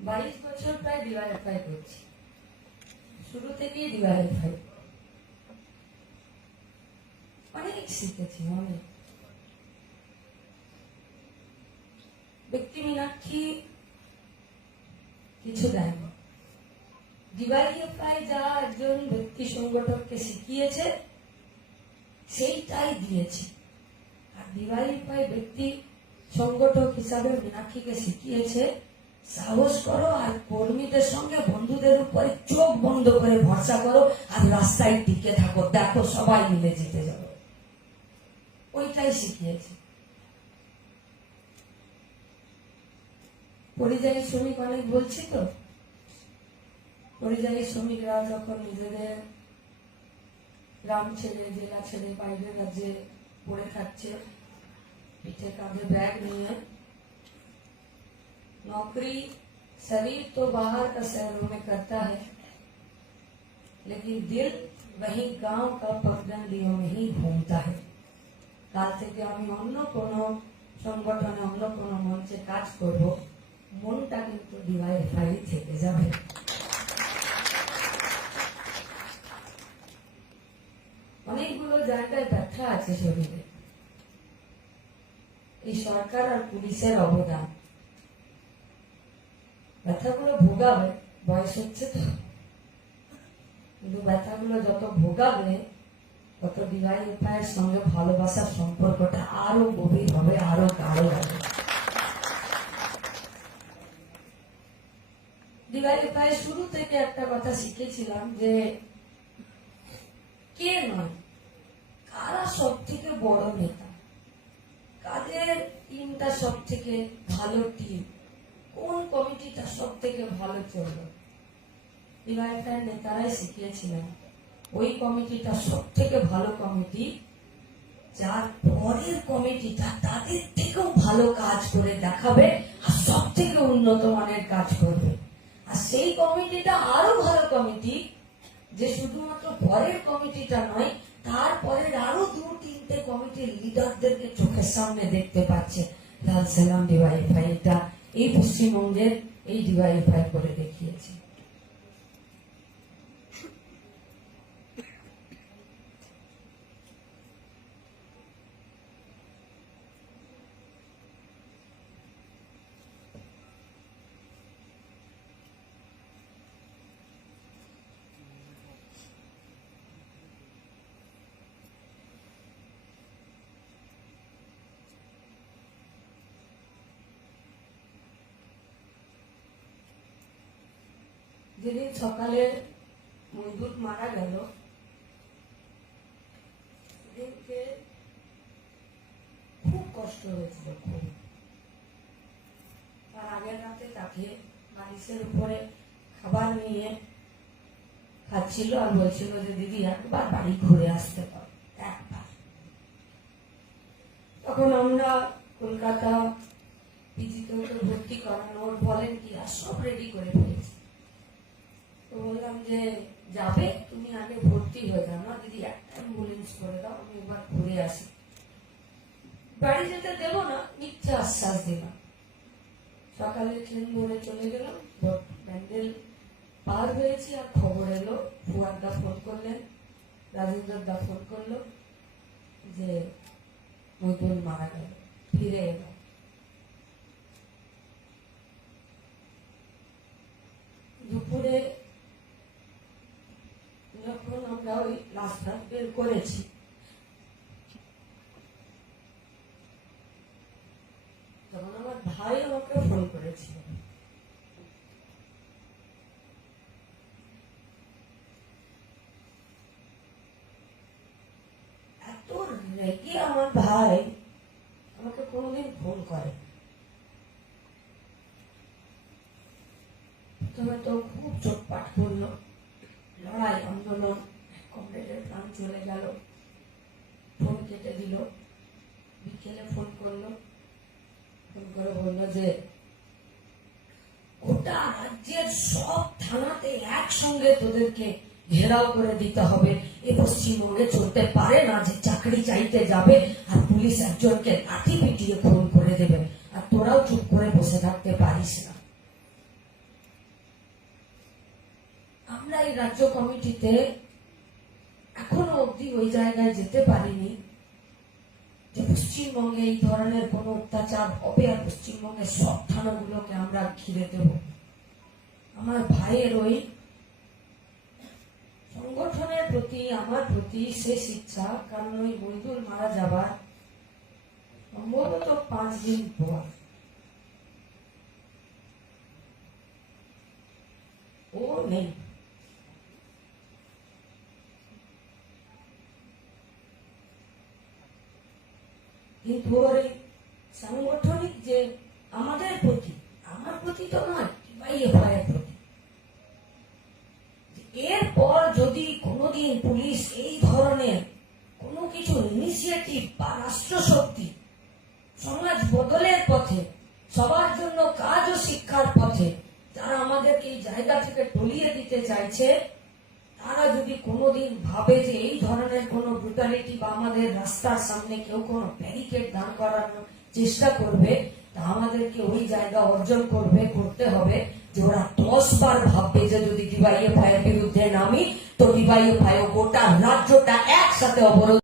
বাইশ বছর প্রায় করছি। শুরু থেকেই অনেক শিখেছি, অনেক। ব্যক্তি মীনাক্ষী কিছু দেয়নি ডিওয়াইএফআই যা একজন ব্যক্তি সংগঠককে শিখিয়েছে সেইটাই দিয়েছে। আর ডিওয়াইএফআই ব্যক্তি সংগঠক হিসাবে মীনাক্ষীকে শিখিয়েছে, সাহস করো আর কর্মীদের সঙ্গে বন্ধুদের উপরে চোখ বন্ধ করে ভরসা করো আর রাস্তায় টিকে থাকো, দেখো সবাই মিলে জিতে যাবে। ওইটাই শিখিয়েছে। পরিযায়ী শ্রমিক অনেক বলছি তো? পরিযায়ী শ্রমিকরা যখন নিজেদের গ্রাম ছেড়ে জেলা ছেড়ে বাইরের রাজ্যে পড়ে থাকছে পিঠে কাঁধে ব্যাগ নিয়ে नौकरी शरीर तो बाहर का शहरों में करता है लेकिन दिल वही गांव का पगडंडियों में ही घूमता है কাল থেকে আমি অন্য কোনো সংগঠনে অন্য কোনো মঞ্চে কাজ করব মনটা কিন্তু ডিওয়াইফাই থেকে যাবে আছে শরীরে এই সরকার আর পুলিশের অবদান। ব্যথাগুলো ভোগাবে, বয়স হচ্ছে তো। কিন্তু ব্যথাগুলো যত ভোগাবে, তত ডিভাই উপায়ের সঙ্গে ভালোবাসার সম্পর্কটা আরও গভীর হবে, আরও গাঢ় হবে। ডিভাই উপায় শুরু থেকে একটা কথা শিখেছিলাম যে, কে নয়? সব থেকে বড় নেতা। কাদের টিমটা সব থেকে ভালো টিম কোন কমিটিটা সব থেকে ভালো চলবে? ডিভাইডার নেতারাই শিখিয়েছিলেন, ওই কমিটিটা সব থেকে ভালো কমিটি যার পরের কমিটিটা তাদের থেকেও ভালো কাজ করে দেখাবে আর সব থেকে উন্নত মানের কাজ করবে। আর সেই কমিটিটা আরও ভালো কমিটি যে শুধুমাত্র পরের কমিটিটা নয়, তারপরের আরও দু তিনটে কমিটির লিডারদেরকে চোখের সামনে দেখতে পাচ্ছে। লাল সালাম ডিওয়াইফাই এটা এই পশ্চিমবঙ্গের এই ডিওয়াইফাই করে দেখিয়েছে। যেদিন সকালে মজদুর মারা গেল। সেদিনকে খুব কষ্ট হয়েছিল খুব। তার আগের রাতে তাকে বালিশের উপরে খাবার নিয়ে খাচ্ছিল আর বলছিল যে, দিদি, একবার বাড়ি ঘুরে আসতে পারো, একবার। তখন আমরা কলকাতা পিজিতে ভর্তি করানো ওর বলেন কি, আর সব রেডি করে ফেলেছি। যে যাবে, তুমি আগে ভর্তি হয়ে যাও। না দিদি একটা অ্যাম্বুলেন্স করে দাও, আমি এবার ঘুরে আসি। বাড়ি যেতে দেবো না, মিথ্যে আশ্বাস দিলাম। সকালে ট্রেন ধরে চলে গেলাম প্যান্ডেল পার হয়েছি আর খবর এলো ফুয়ার দা ফোন করলেন রাজেন্দ্র দা ফোন করল যে মৈদুল মারা গেল, ফিরে এলো দুপুরে যখন আমরা ওই রাস্তা বের করেছি। তখন আমার ভাই আমাকে ফোন করেছিল। এত রেগে আমার ভাই আমাকে কোনোদিন ফোন করে প্রথমে তো খুব চোটপাট করল, লড়াই, আন্দোলন চলে গেল। ফোন কেটে দিল। বিকেলে ফোন করল। ফোন করে বলল যে, গোটা রাজ্যের সব থানাতে একসঙ্গে তোদেরকে ঘেরাও করে দিতে হবে। এ পশ্চিমবঙ্গে চলতে পারে না যে চাকরি চাইতে যাবে আর পুলিশ একজনকে লাঠি পিটিয়ে খুন করে দেবে। আর তোরাও চুপ করে বসে থাকতে পারিস না। আমরা এই রাজ্য কমিটিতে অবধি ওই জায়গায় যেতে পারিনি যে পশ্চিমবঙ্গে এই ধরনের কোনো অত্যাচার হবে আর পশ্চিমবঙ্গের সব থানাগুলোকে আমরা ঘিরে দেব। আমার ভাইয়ের ওই সংগঠনের প্রতি, আমার প্রতি শেষ ইচ্ছা, কারণ ওই মইদুল মারা যাবার সম্ভবত পাঁচ দিন পর। ও নেই। কিন্তু সাংগঠনিক যে আমাদের প্রতি, আমার প্রতি তো নয় বাইরে ভয়ের প্রতি। এরপর যদি কোনোদিন পুলিশ এই ধরনের কোনো কিছু ইনিশিয়েটিভ বা রাষ্ট্রশক্তি, সমাজ বদলের পথে, সবার জন্য কাজ ও শিক্ষার পথে, যারা আমাদেরকে এই জায়গা থেকে টলিয়ে দিতে চাইছে যদি কোনোদিন ভাবে যে এই ধরনের কোনো ব্রুটালিটি বা আমাদের রাস্তার সামনে কেউ কোনো ব্যারিকেড দান করানোর চেষ্টা করবে, তা আমাদেরকে ওই জায়গা অর্জন করবে, করতে হবে। যে ওরা দশ বার ভাববে যে যদি ডিবাইয়ে ভাইয়ের বিরুদ্ধে নামি, তো ভাইও গোটা রাজ্যটা একসাথে অবরোধ